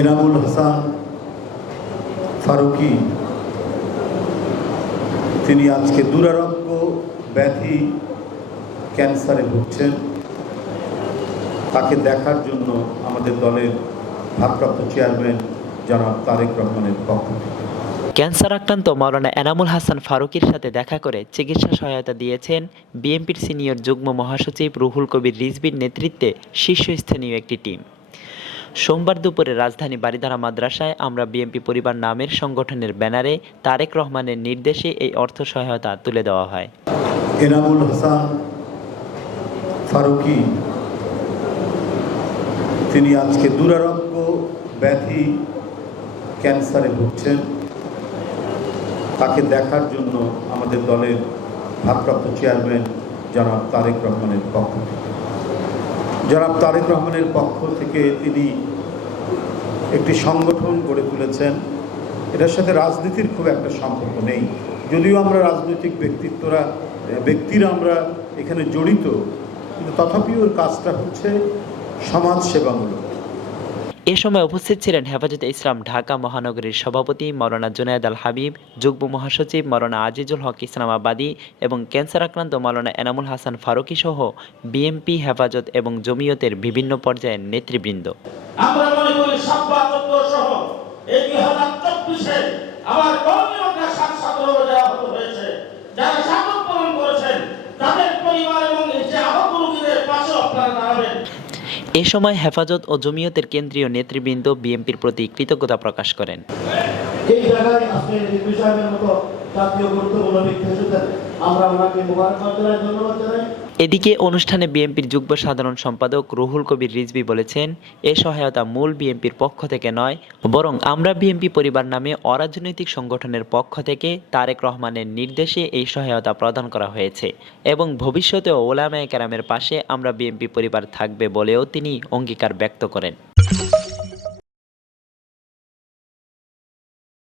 এনামুল হাসান ফারুকি, তিনি আজকে দুরারোগ্য ব্যাধি ক্যান্সারে ভুগছেন। তাকে দেখার জন্য আমাদের দলের ভারপ্রাপ্ত চেয়ারম্যান জনাব তারেক রহমানের পক্ষ থেকে। ক্যান্সার আক্রান্ত মাওলানা এনামুল হাসান ফারুকির সাথে দেখা করে চিকিৎসা সহায়তা দিয়েছেন বিএনপির সিনিয়র যুগ্ম মহাসচিব রুহুল কবির রিজবির নেতৃত্বে শীর্ষস্থানীয় একটি টিম। সোমবার দুপুরে রাজধানী বারিধারা মাদ্রাসায় আমরা বিএনপি পরিবার নামের সংগঠনের ব্যানারে তারেক রহমানের নির্দেশে এই অর্থ সহায়তা তুলে দেওয়া হয়। এনামুল হাসান ফারুকি, তিনি আজকে দুরারোগ্য ব্যাধি ক্যান্সারে ভুগছেন। তাকে দেখার জন্য আমাদের দলের ভারপ্রাপ্ত চেয়ারম্যান জনাব তারেক রহমানের পক্ষ থেকে। জনাব তারেক রহমানের পক্ষ থেকে তিনি একটি সংগঠন গড়ে তুলেছেন, এটার সাথে রাজনীতির খুব একটা সম্পর্ক নেই। যদিও আমরা রাজনৈতিক ব্যক্তিত্বরা ব্যক্তিরা আমরা এখানে জড়িত, কিন্তু তথাপিও কাজটা হচ্ছে সমাজ সেবামূলক এ সময় উপস্থিত ছিলেন হেফাজতে ইসলাম ঢাকা মহানগরীর সভাপতি মৌলানা জুনায়দ আল হাবিব, যুগ্ম মহাসচিব মৌলানা আজিজুল হক ইসলামাবাদী এবং ক্যান্সার আক্রান্ত মৌলানা এনামুল হাসান ফারুকি সহ বিএমপি হেফাজত এবং জমিয়তের বিভিন্ন পর্যায়ের নেতৃবৃন্দ। আমরা মনে করি দুই এ সময় হেফাজত ও জমিয়তের কেন্দ্রীয় নেতৃবৃন্দ বিএনপির প্রতি কৃতজ্ঞতা প্রকাশ করেন। জাতীয় গুরুত্বপূর্ণ আমরা ওনাকে জানাই, ধন্যবাদ জানাই। এদিকে অনুষ্ঠানে বিএনপির যুগ্ম সাধারণ সম্পাদক রুহুল কবির রিজভি বলেছেন, এ সহায়তা মূল বিএনপির পক্ষ থেকে নয়, বরং আমরা বিএনপি পরিবার নামে অরাজনৈতিক সংগঠনের পক্ষ থেকে তারেক রহমানের নির্দেশে এই সহায়তা প্রদান করা হয়েছে এবং ভবিষ্যতেও ওলামায়ে কেরামের পাশে আমরা বিএনপি পরিবার থাকবে বলেও তিনি অঙ্গীকার ব্যক্ত করেন।